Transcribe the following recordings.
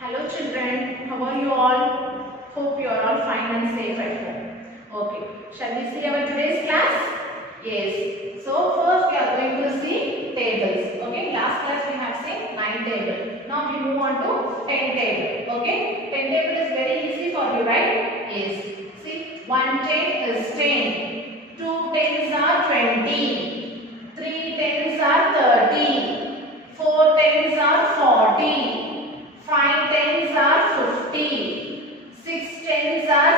Hello children, how are you all? Hope you are all fine and safe at home. Okay, shall we see our today's class? Yes. So first we are going to see tables. Okay, last class we have seen 9 table. Now we move on to 10 table. Okay, 10 table is very easy for you, right? Yes. See, 1 10 is 10, 2 tens are 20, 3 tens are 30, 4 tens are 40. 5 tens are 50, 6 tens are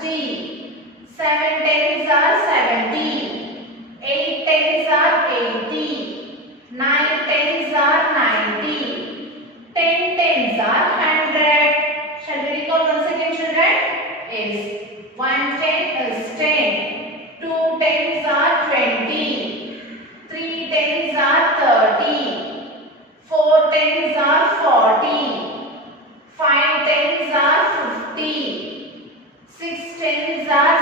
60, 7 tens are 70, 8 tens are 80, 9 tens are 90, 10 tens are 100. Shall we recall once again, children? Yes. 1 10 is 10, 2 tens are 20, 3 tens are 30, 4 tens are 40. 5 tens are 50, 6 tens are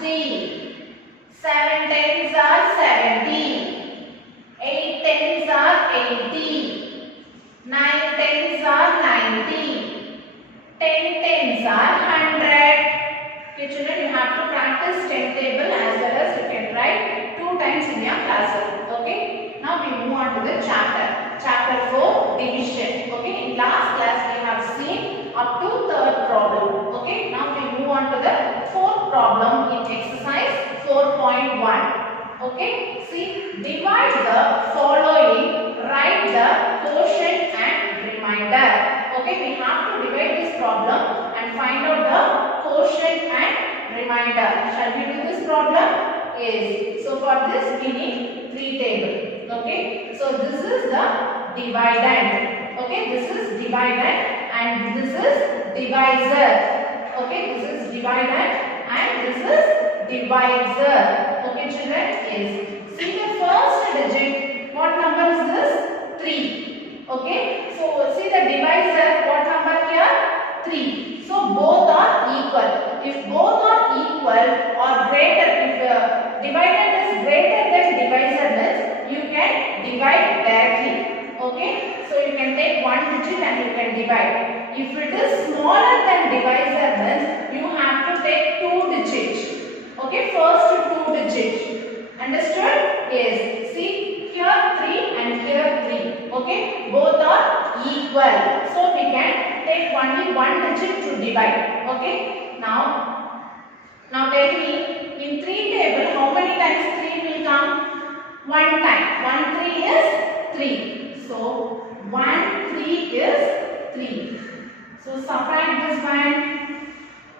60, 7 tens are 70, 8 tens are 80, 9 tens are 90, 10 tens are 100. Okay children, you have to practice 10 table as well as you can write 2 times in your classroom. Okay. Now we move on to the chapter. Chapter 4, division. Okay. In last class we have seen up to third problem. Okay. Now we move on to the fourth problem in exercise 4.1. Okay. See, divide the following, write the quotient and remainder. Okay. We have to divide this problem and find out the quotient and remainder. Shall we do this problem? Yes. So for this we need 3 tables. Okay. So this is the dividend. Okay. This is dividend and this is divisor. Okay. This is dividend and this is divisor. Okay children. Yes. See the first digit. What number is this? 3. Okay. So see the divisor. What number here? 3. So both are equal. If both are equal or greater, if dividend is greater than divisor means you can divide directly. Okay. So you can take one digit and you can divide. If it is smaller than divisor means you have to take 2 digits. Okay. First 2 digits. Understood? Yes. See here 3 and here 3. Okay. Both are equal. So we can take only 1 digit to divide. Okay. Now tell me, in 3 table, how many times 3 will come? 1 time. 1 3 is 3. So 1 3 is 3. So subtract this one.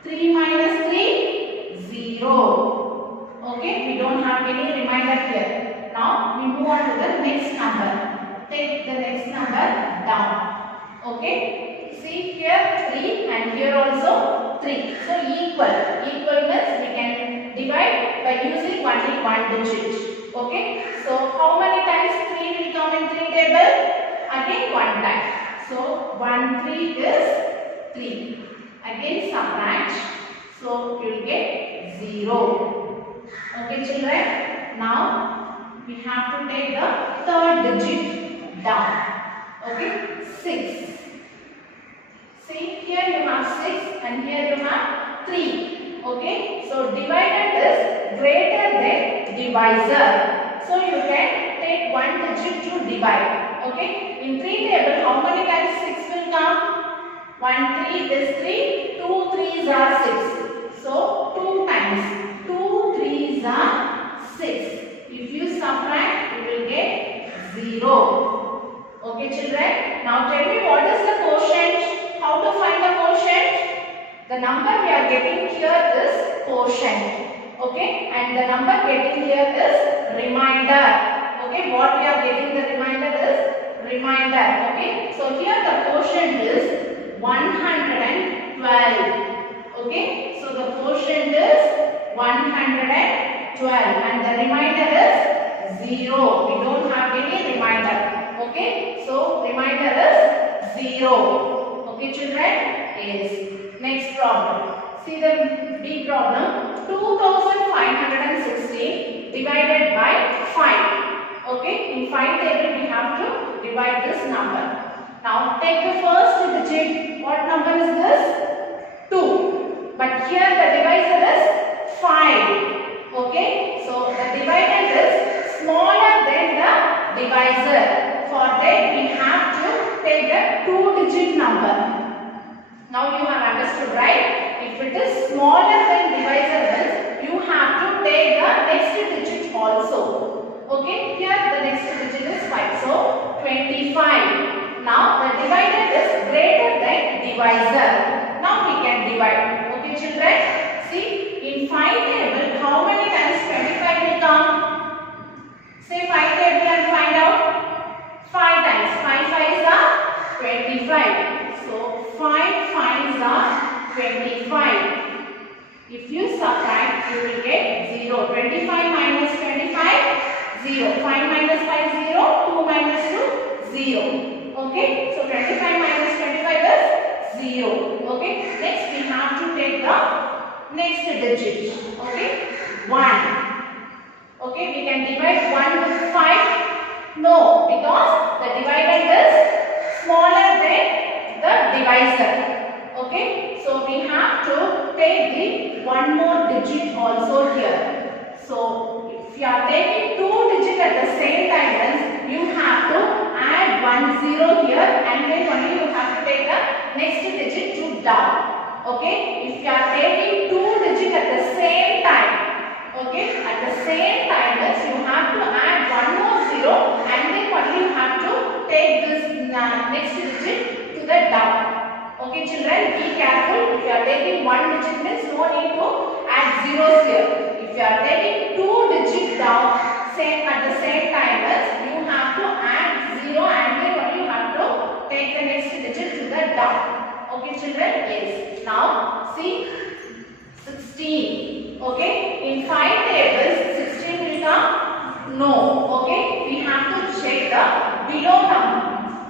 3 minus 3, 0. Okay, we don't have any remainder here. Now we move on to the next number. Take the next number down. Okay. See here 3 and here also 3. So equal. Equal means we can divide by using only 1 digit. Okay. So how many times 3 will come in 3 table? Again 1 time. So 1 3 is 3. Again subtract. So you will get 0. Okay children. Now we have to take the third digit down. Okay. 6. See here you have 6 and here you have 3. Okay. So dividend is greater than divisor. So you can take 1 digit to divide. Okay. In 3 table how many times 6 will come? 1 3 is 3. 2 3s are 6. So 2 times. 2 3s are 6. If you subtract you will get 0. Okay children. Now tell me what is the quotient? How to find the quotient? The number we are getting here is quotient. Okay. And the number getting here is remainder. Okay. What we are getting the remainder is remainder. Okay. So here the quotient is 112. Okay. So the quotient is 112 and the remainder is 0. We don't have any remainder. Okay. So remainder is 0. Okay children? Yes. Next problem. See the B problem. 2516 divided by 5. Okay. In 5 table we have to divide this number. Now take the first digit. What number is this? 2. But here the divisor is 5. Okay. So the dividend is smaller than the divisor. For that we have to take the 2-digit number. Now you have understood, right? If it is smaller than divisor, then you have to take the next digit also. Okay, here the next digit is 5. So 25. Now the dividend is greater than divisor. Now we can divide. Okay, children. See, in 5 table, how many times 25 will come? Say 5 table and find out. 5 times. 5 5s are 25. So 5 5s are 25. If you subtract, you will get 0. 25 minus 25, 0. 5 minus 5, 0. 2 minus 2, 0. Okay. So 25 minus 25 is 0. Okay. Next we have to take the next digit. Okay. 1. Okay. We can divide 1 with 5. No. Because the dividend is smaller than the divisor. Okay, so we have to take the one more digit also here. So if you are taking 2 digits at the same time, then you have to add 1 0 here, and then only you have to take the next digit to down. Okay, if you are taking 2 digits at the same time, okay, at the same time, then you have to add 1 more 0, and then only you have to take this next digit to the down. Okay, children, be careful. If you are taking 1 digit, means no need to add zeros here. If you are taking 2 digits down same at the same time, you have to add 0, and then only you have to take the next digit to the down. Okay, children? Yes. Now, see 16. Okay, in 5 tables, 16 will come? No. Okay, we have to check the below number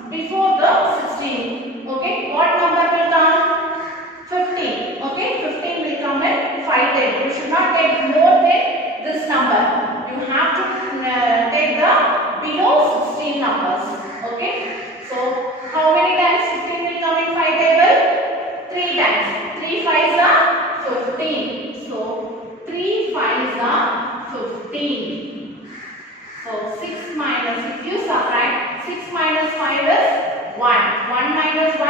before the 16. Okay, what number will come? 15. Okay, 15 will come in 5 table. You should not take more than this number. You have to take the below 16 numbers. Okay, so how many times 15 will come in 5 table? 3 times. 3 5s are 15. So 3 5s are 15. So 6 minus, if you subtract, 6 minus 5 is 1. 1 minus 1,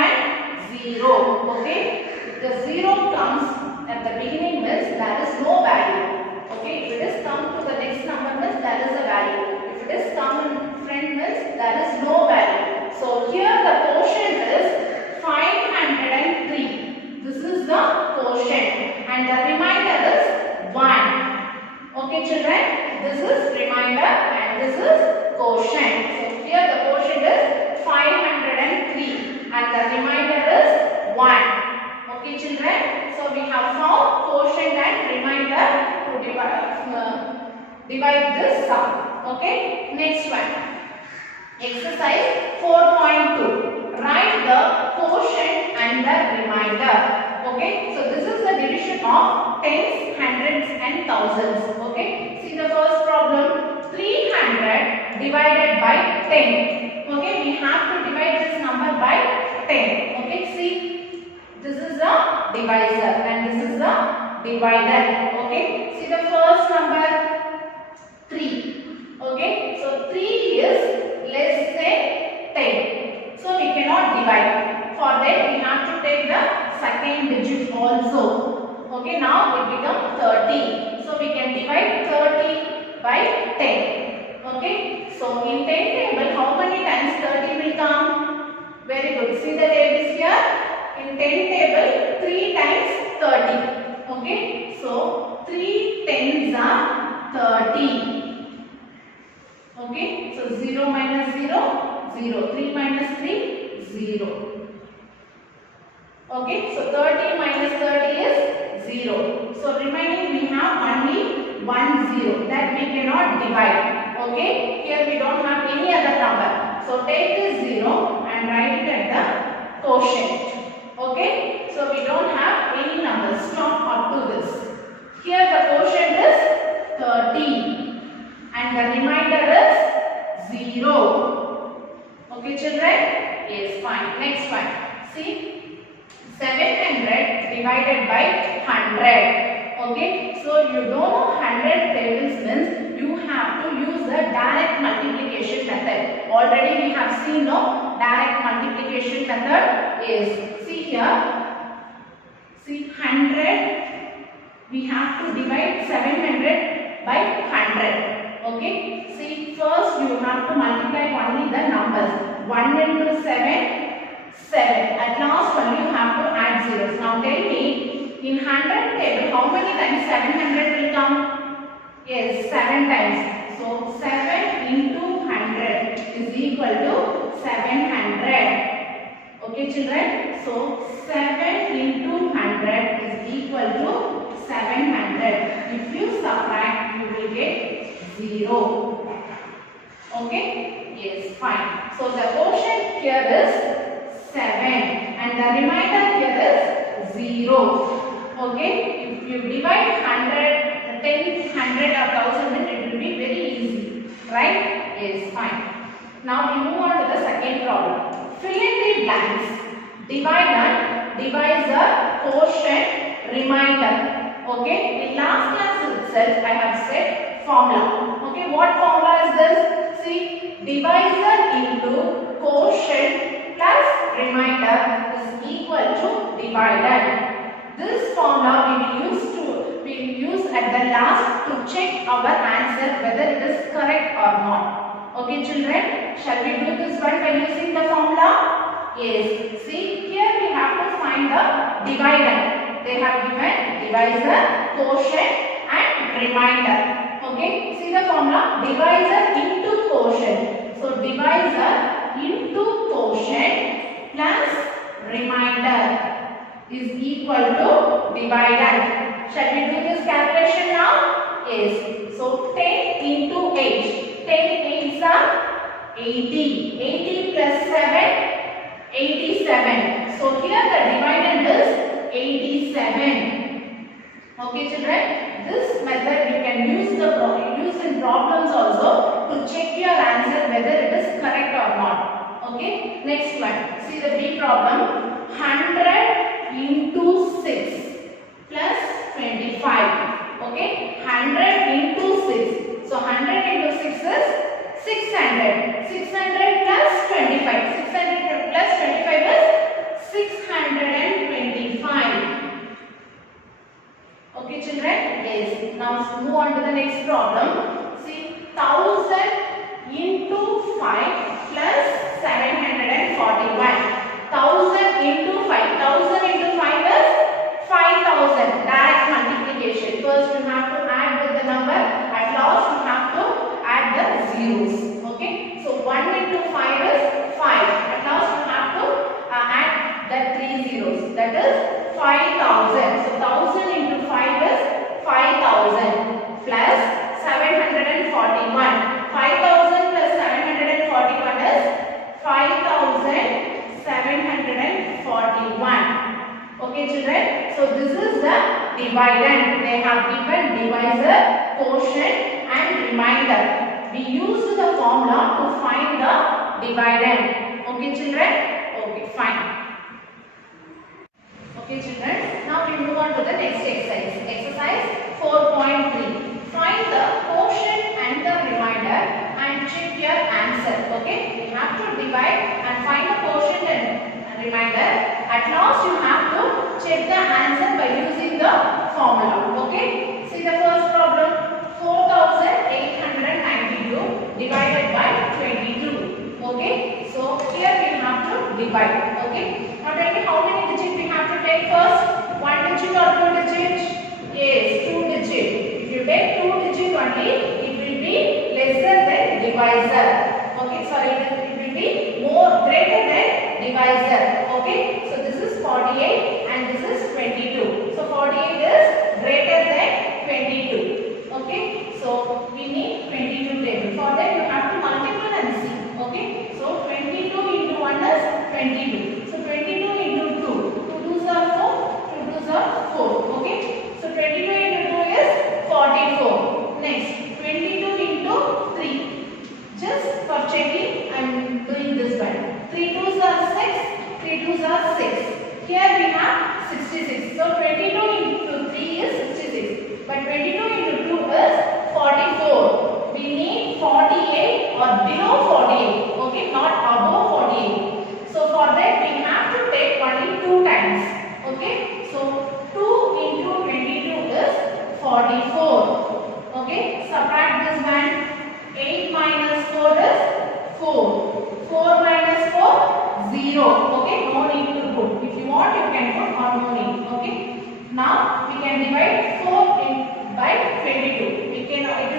0. Okay. If the 0 comes at the beginning, means there is no value. Okay. If it is come to the next number, means there is a value. If it is come in front, means there is no value. So here the quotient is 503. This is the quotient, and the remainder is 1. Okay, children. This is remainder and this is quotient. So here the quotient is 503 and the remainder is 1. Okay, children. So we have found quotient and remainder to divide this sum. Okay. Next one. Exercise 4.2. Write the quotient and the remainder. Okay. So this is the division of tens, hundreds and thousands. Okay. See the first problem. 300 divided by 10. Okay, we have to divide this number by 10. Okay, see, this is a divisor and this is a divider. Okay, see the first number 3. Okay, so 3 is less than 10. So we cannot divide. For that we have to take the second digit also. Okay, now it becomes 30. So we can divide 30 by 10. Okay, so in 10 table, how many times 30 will come? Very good. See the tables here. In 10 table, 3 times 30. Okay, so 3 tens are 30. Okay, so 0 minus 0, 0. 3 minus 3, 0. Okay, so 30 minus 30 is 0. So remaining we have only 1 0 that we cannot divide. Okay, here we don't have any other number. So take this 0 and write it at the quotient. Okay, so we don't have any numbers. Stop up to this. Here the quotient is 30 and the remainder is 0. Okay, children. Yes, fine. Next one. See, 700 divided by 100. Okay, so you don't know 100 tables means you have to use the direct multiplication method. Already we have seen no direct multiplication method is, see here, see 100, we have to divide 700 by 100. Okay, see first you have to multiply only the numbers. 1 into 7, 7. At last only you have to add zeros. Now tell me, in 100 table, how many times 700 will come? Yes, 7 times. So 7 into 100 is equal to 700. Okay children, so 7 into 100 is equal to 700. If you subtract, you will get 0. Okay, yes, fine. So the quotient here is 7 and the remainder here is 0. Okay, if you divide 100, 10, 100 or 1000, it will be very easy, right? Yes, fine. Now we move on to the second problem. Fill in the blanks. Divider, divisor, quotient, remainder. Okay, in last class itself I have said formula. Okay, what formula is this? See, divisor into quotient plus remainder is equal to divider. This formula we will use at the last to check our answer whether it is correct or not. Okay children, shall we do this one by using the formula? Yes, see here we have to find the divider. They have given divisor, quotient and remainder. Okay, see the formula, divisor into quotient. So divisor into quotient plus remainder is equal to divider. Shall we do this calculation now? Yes, so 10 into 8. 10 8s are 80. 80 plus 7, 87. So here the dividend is 87. Okay children, this method you can use in problems also to check your answer whether it is correct or not. Okay, next one. See the B problem. 100 into 6 plus 25. Okay, 100 into 6. So 100 into 6 is 600. 600 plus 25. 600 plus 25 is 625. Okay children? Yes. Now move on to the next problem. See, 1000 into 5 plus 741. 1000 into 5. 1000 into 5 is 5000. Direct multiplication. First you have to add with the number. At last you have to add the zeros. Okay. So 1 into 5 is 5. At last you have to add the 3 zeros. That is 5000. So 1000 into 5 is 5000 plus 741. 5000 plus 741 is 5741. Okay children, so this is the dividend. They have given divisor, quotient and remainder. We used the formula to find the dividend. Okay children? Okay, fine. Okay children, now we move on to the next exercise. Exercise 4.3. Find the quotient and the remainder and check your answer. Okay, we have to divide and find the quotient and remainder. At last you have to check the answer by using the formula. Okay, see the first problem. 4892 divided by 22. Okay, so here we have to divide. Okay, now tell me how many digits we have to take first. 1 digit or 2 digit? Yes, 2 digit. If you take 2 digit only, it will be lesser than divisor. Okay, sorry, it will be greater than divisor. Okay, so this is 48 and this is 22. So 48 is greater than 22. Okay, so we need 22 table. For that you have to multiply and see. Okay, so 22 into 1 is 22. So 22 into 2. 2 2s are 4. 2 2s are 4. Okay, so 22 into 2 is 44. Next, 22 into 3. Just for checking, I am doing this one. 3 2s are 66. So 22 into 3 is 66. But 22 into 2 is 44. We need 48 or below 48. Okay, not above 48. So for that we have to take only 2 times. Okay, so 2 into 22 is 44. Okay, subtract this one. 8 minus 4 is 4. 4 minus 4, 0. Okay, no need to put. If you want, you can put or no need. Okay, now we can divide 4 by 22. It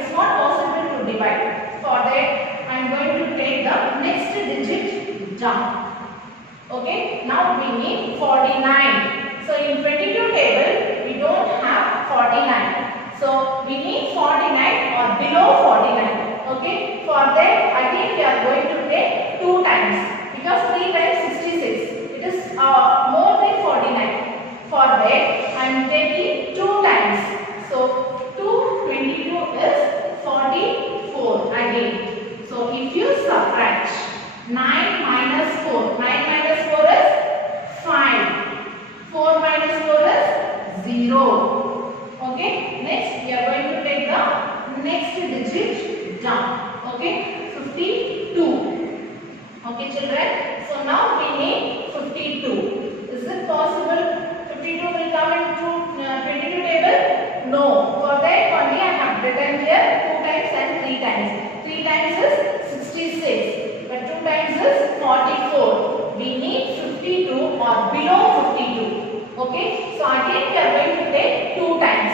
is not possible to divide. For that, I am going to take the next digit jump. Okay, now we need 49. So in 22 table, we don't have 49. So we need 49 or below 49. Okay, for that again we are going to take 2 times because 3 times 66. It is more than 49. For that I am taking 2 times. So 222 is 44 again. So if you subtract 9 minus 4, 9 minus 4 is 5. 4 minus 4 is 0. Okay, next we are going to take the next digit jump. Okay, 52. Okay children, so now we need 52. Is it possible 52 will come into 22 table? No. For that only I have written here 2 times and 3 times. 3 times is 66, but 2 times is 44. We need 52 or below 52. Okay, so again we are going to take 2 times.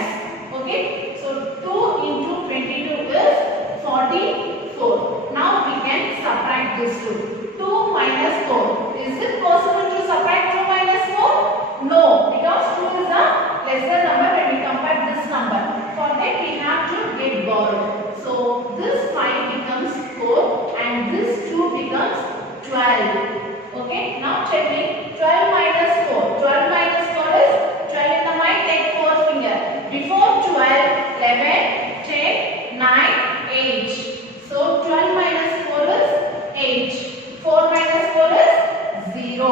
Okay, so 2 into 22 is 44. Now we can subtract this 2. 2 minus 4. Is it possible to subtract 2 minus 4? No, because 2 is a lesser number when we compare this number. For that we have to get borrowed. So this 5 becomes 4 and this 2 becomes 12. Okay, now check it. 12 minus 4. 12 minus 4 is 12 in the mind, take 4 finger. Before 12, 11, 10, 9, 8. So 12 minus 4 is 8. 4 minus 4 is 0.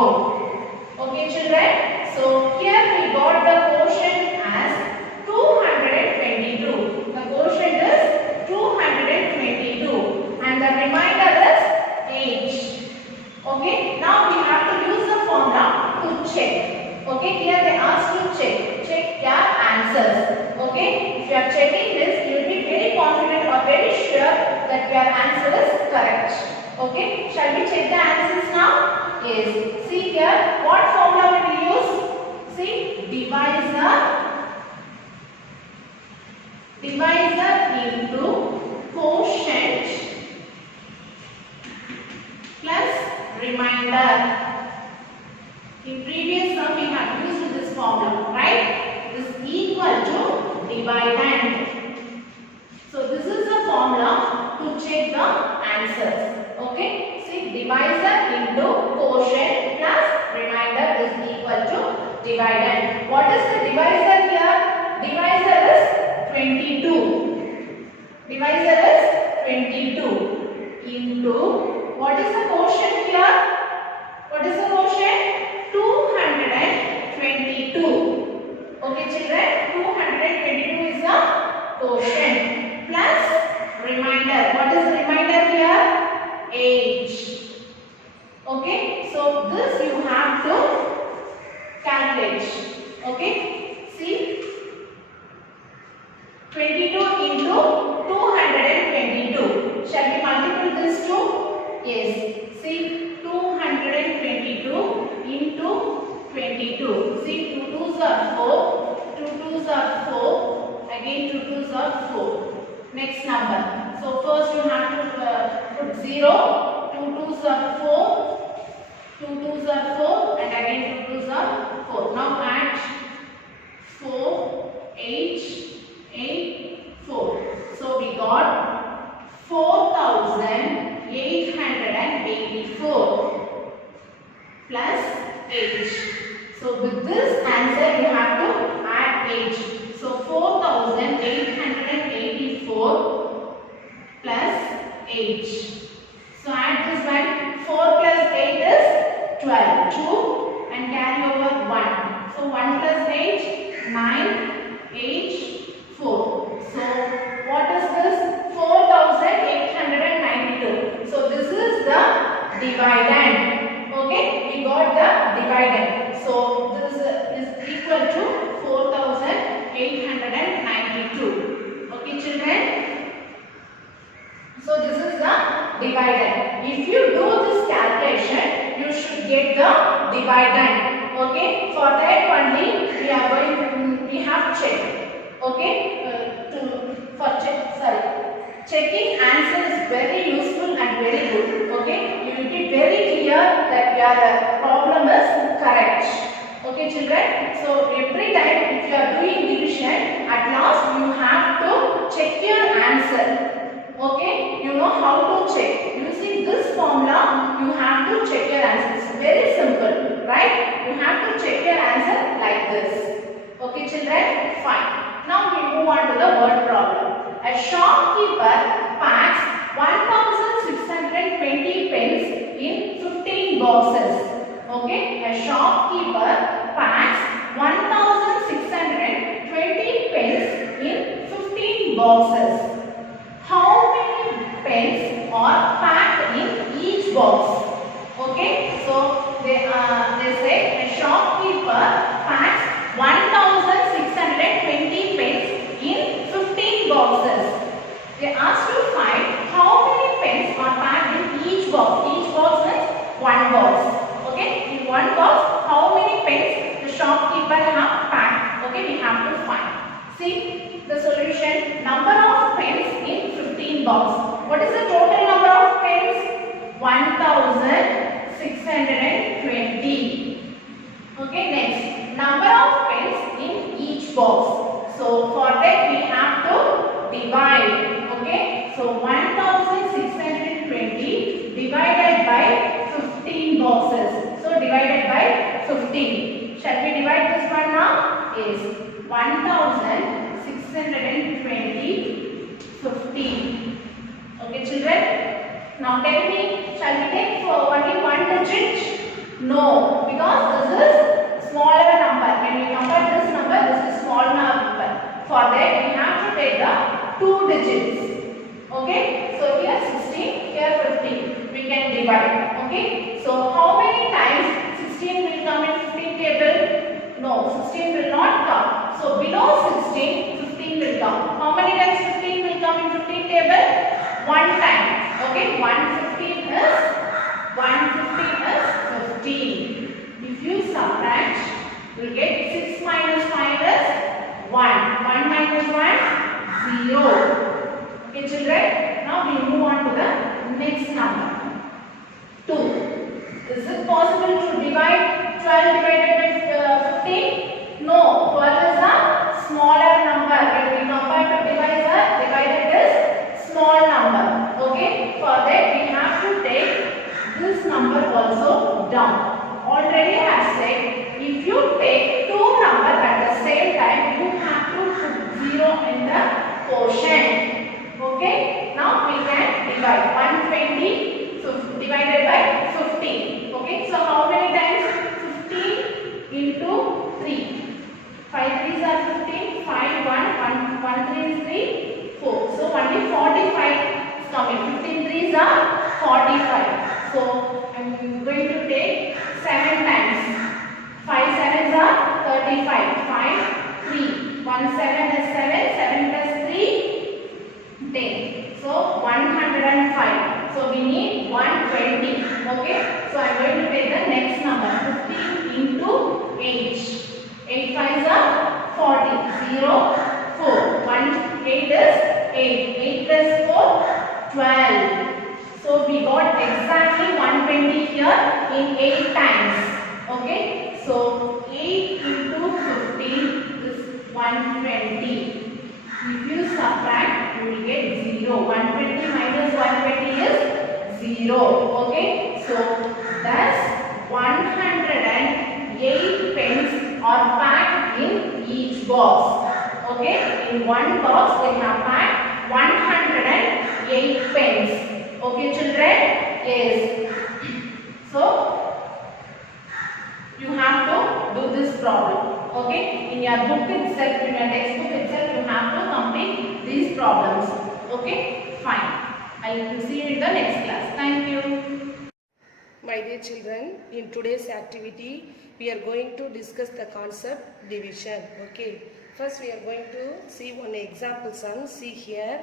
Okay children. So here we got the quotient as 222. The quotient is 222 and the remainder is 8. Okay. Now we have to use the formula to check. Okay. Here they ask you check your answers. Okay. If you are checking this, you will be very confident or very sure that your answer is correct. Okay. Shall we check the answers now? Yes. See here, what formula we will use? See, divisor into quotient plus remainder. In previous sum we have used this formula, right? This is equal to dividend. So this is the formula to check the answers. Okay? See, divisor into quotient plus remainder is equal to dividend. What is the divisor here? Divisor is 22. Divisor is 22 into, what is the quotient here? What is the quotient? 222. Okay children, 222 is the quotient plus remainder. What is the remainder here? 8. Okay, so this you have to calculate. Okay, see, 22 into 222. Shall we multiply this to? Yes. See, 222 into 22. See, 2 2s are 4. 2 2s are 4. Again 2 2s are 4. Next number. So first you have to put 0. 2 2s are 4. 2 2s are 4 and again 2 2s are 4. Now add 4, 8, 8, 4. So we got 4,884 plus 8. So with this answer you have to add 8. So 4,884 plus 8. So add this one. 4 plus 8 is 12. 2 and carry over 1. So 1 plus 8 984. So what is this? 4892. So this is the dividend. Okay, we got the dividend. So this is equal to 4892. Okay children. So this is the dividend. If you do this calculation, you should get the dividend. Okay, for that only we have checked. Okay, checking answer is very useful and very good. Okay, you will be very clear that your problem is correct. Okay children, so every time if you are doing division, at last you have to check your answer. Okay, you know how to check. Using this formula, you have to check your answer. It's very simple, right? You have to check your answer like this. Okay children, fine. Now we move on to the word problem. A shopkeeper packs 1620 pens in 15 boxes. Okay, a shopkeeper packs 1620 pens in 15 boxes. How many pens are packed in each box? Okay, so they say a shopkeeper packs 1620 pens in 15 boxes. They ask to find how many pens are packed in each box. Each box means one box. Okay, in one box, how many pens the shopkeeper have packed? Okay, we have to find. See the solution. Number of pens in 15 box. What is the total number of pens? 1620. Okay, next. Number of pens in each box. So for that we have to divide. Okay, so 1620 divided by 15 boxes. So divided by 15. Shall we divide this one now? Yes. 1620 15. Okay children. Now tell me, shall we take for only one digit? No, because this is smaller number. When we compare this number, this is small number. For that we have to take the 2 digits. Okay, so here 16, here 15. We can divide. Okay, so how many times 16 will come in 15 table? No, 16 will not come. So below 16, 15 will come. How many times 15 will come in 15 table? One time. Okay, 115 is 15. If you subtract, you will get 6 minus 5 is 1. 1 minus 1, 0. Okay children, now we move on to the next number. 2. Is it possible to divide 12 divided by 15? No, 12 is a smaller number. When we compare to divisor, divided is small number. Okay, for that we have to take this number also down. Already I have said, if you take two numbers at the same time, you have to put 0 in the quotient. Okay, now we can divide 120 divided by 15. Okay, so how many times? 15 into 3. 5 3s are 15, 5 1 3 is 3, 4. So only 45 is coming. 15 3s are 45. So I am going to take 7 times. 5 7s are 35. 5 3. 1 7 is 7. 7 plus 3 10. So 105. So we need 120. Okay. So I am going to take the next number. 15 into 8. 8 5s are 40. 0 4. 1 8 is 8. 8 plus 4 12. So we got exactly 120 here in 8 times. Okay. So 8 into 15 is 120. If you subtract, you will get 0. 120 minus 120 is 0. Okay. So thus 108 pens are packed in each box. Okay. In one box we have packed 108 pens. Okay children? Yes. So you have to do this problem. Okay, in your book itself, in your textbook itself, you have to complete these problems. Okay, fine. I will see you in the next class. Thank you. My dear children, in today's activity, we are going to discuss the concept division. Okay, first we are going to see one example sum. See here,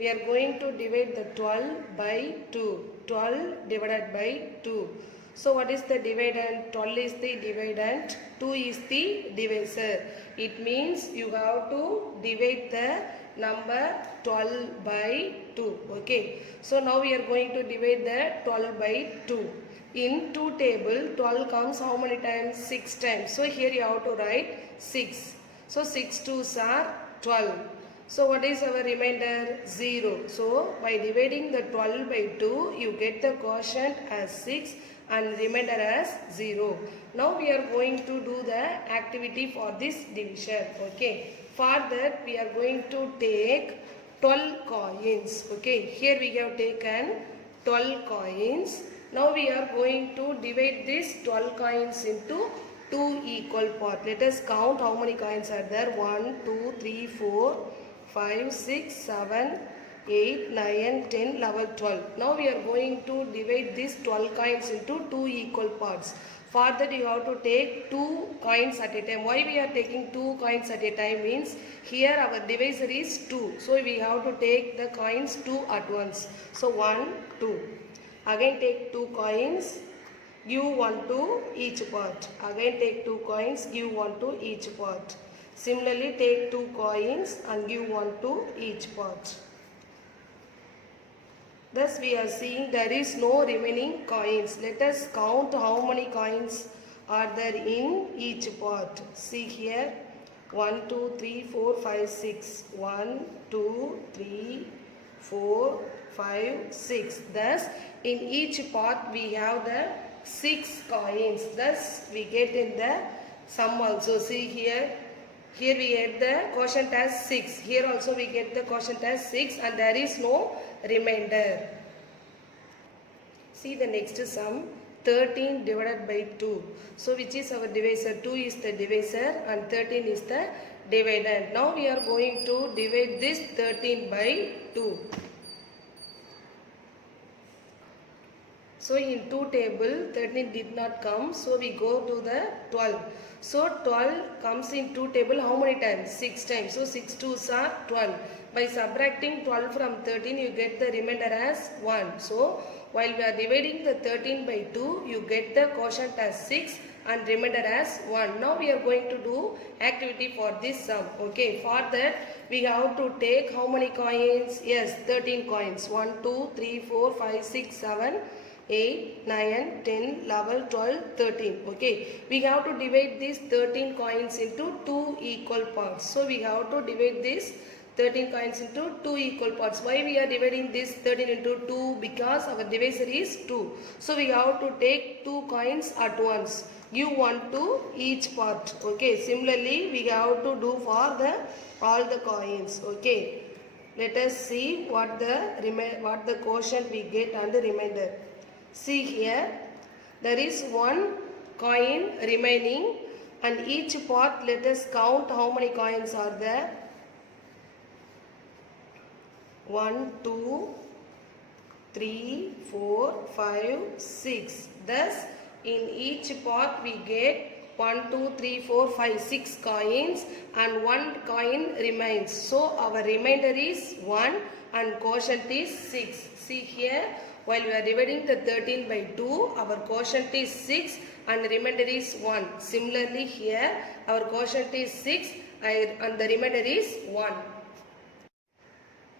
we are going to divide the 12 by 2. 12 divided by 2. So what is the dividend? 12 is the dividend, 2 is the divisor. It means you have to divide the number 12 by 2. Okay, so now we are going to divide the 12 by 2. In 2 table, 12 comes how many times? 6 times. So here you have to write 6. So 6 2s are 12. So what is our remainder? 0. So by dividing the 12 by 2, you get the quotient as 6 and remainder as 0. Now we are going to do the activity for this division. Okay. For that we are going to take 12 coins. Okay. Here we have taken 12 coins. Now we are going to divide these 12 coins into 2 equal parts. Let us count how many coins are there. 1, 2, 3, 4, 5, 6, 7, 8, 9, 10, 11, 12. Now we are going to divide these 12 coins into 2 equal parts. For that you have to take 2 coins at a time. Why we are taking 2 coins at a time means here our divisor is 2. So we have to take the coins 2 at once. So 1, 2. Again take 2 coins, give 1 to each part. Again take 2 coins, give 1 to each part. Similarly take 2 coins and give 1 to each part. Thus we are seeing there is no remaining coins. Let us count how many coins are there in each part. See here 1, 2, 3, 4, 5, 6. 1, 2, 3, 4, 5, 6. Thus in each part we have the 6 coins. Thus we get in the sum also. See here we get the quotient as 6. Here also we get the quotient as 6 and there is no remainder. See the next sum, 13 divided by 2. So which is our divisor? 2 is the divisor and 13 is the dividend. Now we are going to divide this 13 by 2. So in 2 table 13 did not come, so we go to the 12. So 12 comes in 2 table how many times? 6 times. So 6 2s are 12. By subtracting 12 from 13 you get the remainder as 1. So while we are dividing the 13 by 2 you get the quotient as 6 and remainder as 1. Now we are going to do activity for this sum. Okay, for that we have to take how many coins? Yes, 13 coins. 1, 2, 3, 4, 5, 6, 7, 8, 9, 10, 11, 12, 13. Okay, we have to divide these 13 coins into 2 equal parts. So we have to divide this 13 coins into 2 equal parts. Why we are dividing this 13 into 2? Because our divisor is 2. So we have to take 2 coins at once. Give 1 to each part. Okay, similarly we have to do for the all the coins. Okay, let us see what the quotient we get and the remainder. See here, there is 1 coin remaining and each part let us count how many coins are there. 1, 2, 3, 4, 5, 6. Thus in each part we get 1, 2, 3, 4, 5, 6 coins and 1 coin remains. So our remainder is 1 and quotient is 6. See here, while we are dividing the 13 by 2, our quotient is 6 and remainder is 1. Similarly here, our quotient is 6 and the remainder is 1.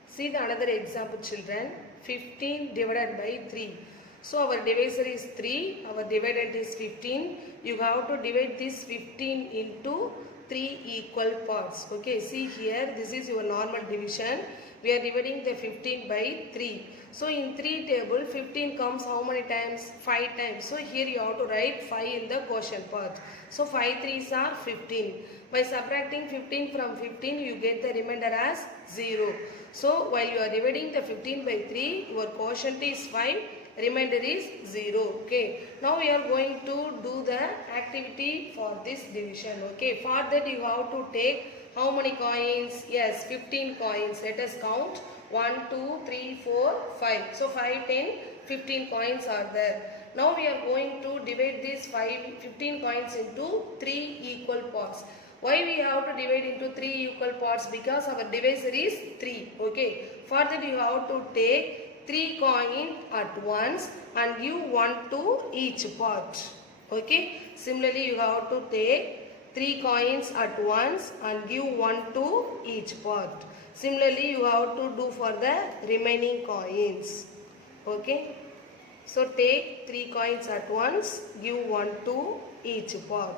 See the another example children, 15 divided by 3. So our divisor is 3, our dividend is 15. You have to divide this 15 into 3 equal parts. Okay, see here, this is your normal division. We are dividing the 15 by 3. So in 3 table, 15 comes how many times? 5 times. So here you have to write 5 in the quotient part. So 5 3s are 15. By subtracting 15 from 15, you get the remainder as 0. So while you are dividing the 15 by 3, your quotient is 5 remainder is 0. Okay. Now we are going to do the activity for this division. Okay. For that you have to take how many coins? Yes, 15 coins. Let us count. 1, 2, 3, 4, 5. So 5, 10, 15 coins are there. Now we are going to divide these 15 coins into 3 equal parts. Why we have to divide into 3 equal parts? Because our divisor is 3. Okay. For that you have to take 3 coins at once and give 1 to each part. Okay. Similarly you have to take 3 coins at once and give 1 to each part. Similarly you have to do for the remaining coins. Okay. So take 3 coins at once, give 1 to each part.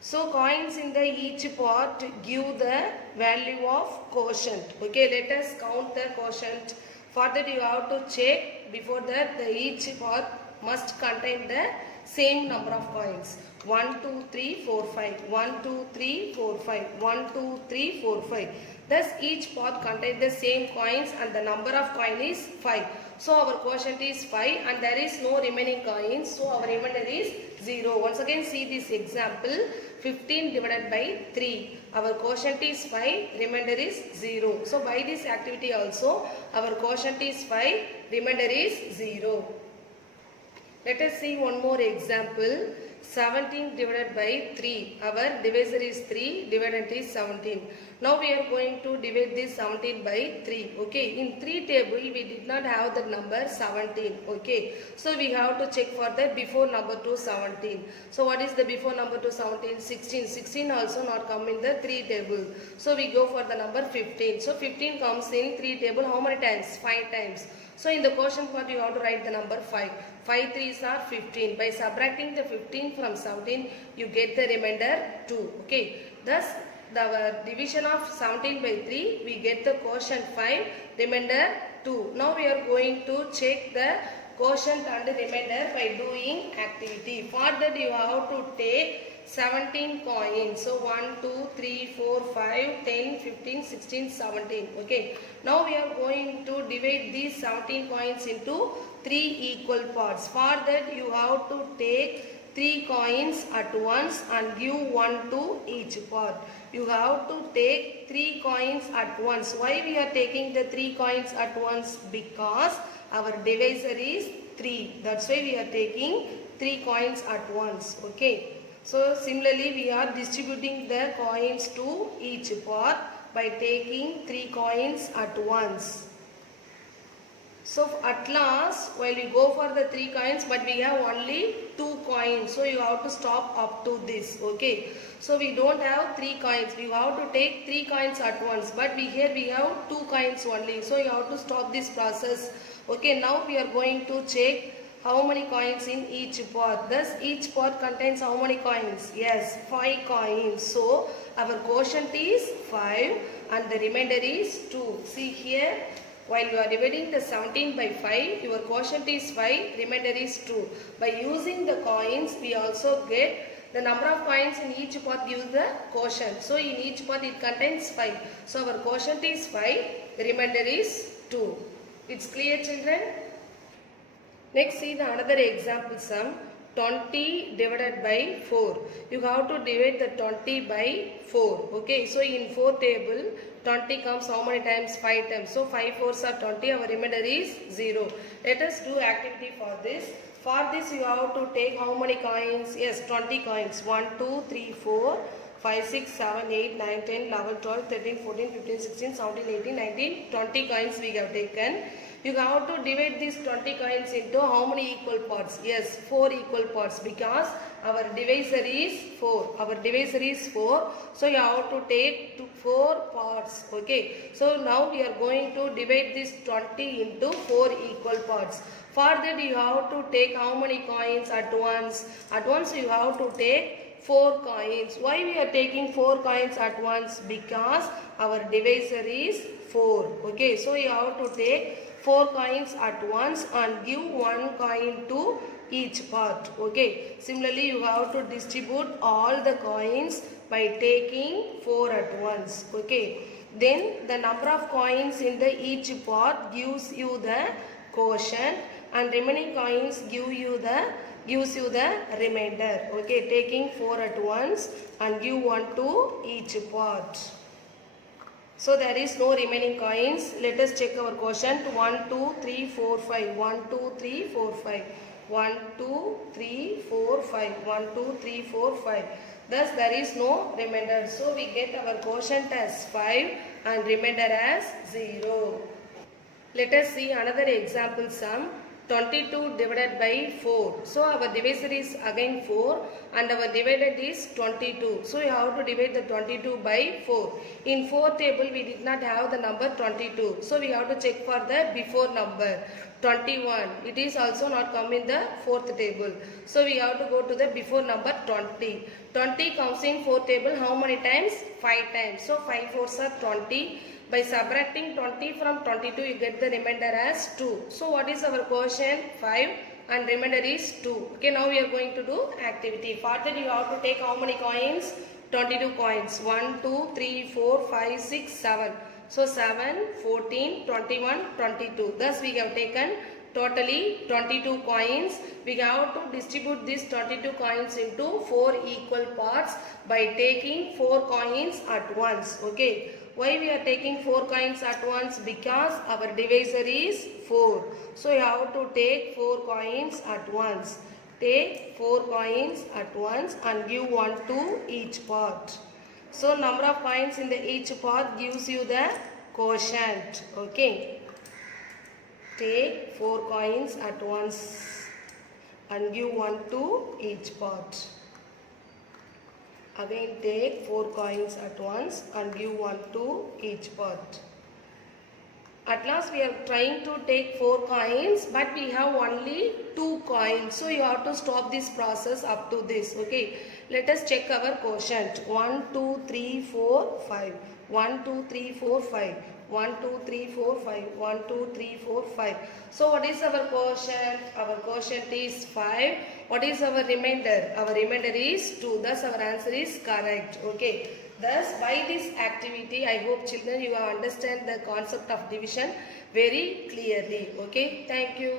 So coins in the each part give the value of quotient. Okay, let us count the quotient. For that you have to check before that the each part must contain the same number of coins. 1, 2, 3, 4, 5. 1, 2, 3, 4, 5. 1, 2, 3, 4, 5. Thus each part contains the same coins and the number of coin is 5. So our quotient is 5 and there is no remaining coins. So our remainder is 0. Once again see this example. 15 divided by 3. Our quotient is 5. Remainder is 0. So by this activity also our quotient is 5. Remainder is 0. Let us see one more example. 17 divided by 3. Our divisor is 3. Dividend is 17. Now we are going to divide this 17 by 3. Okay. In 3 table we did not have the number 17. Okay. So we have to check for the before number to 17. So what is the before number to 17? 16. 16 also not come in the 3 table. So we go for the number 15. So 15 comes in 3 table how many times? 5 times. So in the quotient part you have to write the number 5. 5 3s are 15. By subtracting the 15 from 17 you get the remainder 2. Okay. Thus the division of 17 by 3 we get the quotient 5, remainder 2. Now we are going to check the quotient and remainder by doing activity. For that you have to take 17 coins. So 1, 2, 3, 4, 5, 10, 15, 16, 17. Okay. Now we are going to divide these 17 coins into 3 equal parts. For that you have to take 3 coins at once and give 1 to each part. You have to take 3 coins at once. Why we are taking the 3 coins at once? Because our divisor is 3. That's why we are taking 3 coins at once. Okay. So similarly we are distributing the coins to each part by taking 3 coins at once. So at last while we go for the 3 coins but we have only 2 coins. So you have to stop up to this. Okay. So we don't have 3 coins. We have to take 3 coins at once. But here we have 2 coins only. So you have to stop this process. Okay. Now we are going to check how many coins in each pot. Thus each pot contains how many coins? Yes, 5 coins. So our quotient is 5 and the remainder is 2. See here. While you are dividing the 17 by 5, your quotient is 5, remainder is 2. By using the coins, we also get the number of coins in each pot gives the quotient. So in each pot it contains 5. So our quotient is 5, the remainder is 2. It's clear, children? Next see the another example sum. 20 divided by 4. You have to divide the 20 by 4. Okay, so in 4 table 20 comes how many times? 5 times. So 5 4s are 20. Our remainder is 0. Let us do activity for this. For this you have to take how many coins? Yes, 20 coins. 1, 2, 3, 4, 5, 6, 7, 8, 9, 10, 11, 12, 13, 14, 15, 16, 17, 18, 19, 20 coins we have taken. You have to divide these 20 coins into how many equal parts? Yes, 4 equal parts because our divisor is 4. Our divisor is 4. So you have to take 4 parts. Okay. So now we are going to divide this 20 into 4 equal parts. For that you have to take how many coins at once? At once you have to take 4 coins. Why we are taking 4 coins at once? Because our divisor is 4. Okay. So you have to take 4 coins at once and give 1 coin to each part. Okay. Similarly, you have to distribute all the coins by taking 4 at once. Okay. Then the number of coins in the each part gives you the quotient and remaining coins gives you the remainder. Okay, taking 4 at once and give 1 to each part. So there is no remaining coins. Let us check our quotient. 1, 2, 3, 4, 5. 1, 2, 3, 4, 5. 1, 2, 3, 4, 5. 1, 2, 3, 4, 5. Thus there is no remainder. So we get our quotient as 5 and remainder as 0. Let us see another example sum. 22 divided by 4. So our divisor is again 4 and our dividend is 22. So we have to divide the 22 by 4. In 4 table we did not have the number 22. So we have to check for the before number 21. It is also not come in the 4th table. So we have to go to the before number 20. 20 comes in 4th table how many times? 5 times. So 5 4s are 20. By subtracting 20 from 22, you get the remainder as 2. So what is our quotient? 5 and remainder is 2. Okay, now we are going to do activity. For that you have to take how many coins? 22 coins. 1, 2, 3, 4, 5, 6, 7. So 7, 14, 21, 22. Thus we have taken totally 22 coins. We have to distribute these 22 coins into 4 equal parts by taking 4 coins at once. Okay. Why we are taking 4 coins at once? Because our divisor is 4. So you have to take 4 coins at once. Take 4 coins at once and give 1 to each part. So number of coins in the each part gives you the quotient. Okay. Take 4 coins at once and give 1 to each part. Again take 4 coins at once and give 1 to each part. At last we are trying to take 4 coins but we have only 2 coins. So you have to stop this process up to this. Okay. Let us check our quotient. 1, 2, 3, 4, 5. 1, 2, 3, 4, 5. 1, 2, 3, 4, 5. 1, 2, 3, 4, 5. So what is our quotient? Our quotient is 5. What is our remainder? Our remainder is 2. Thus our answer is correct. Okay. Thus by this activity I hope children you have understand the concept of division very clearly. Okay. Thank you.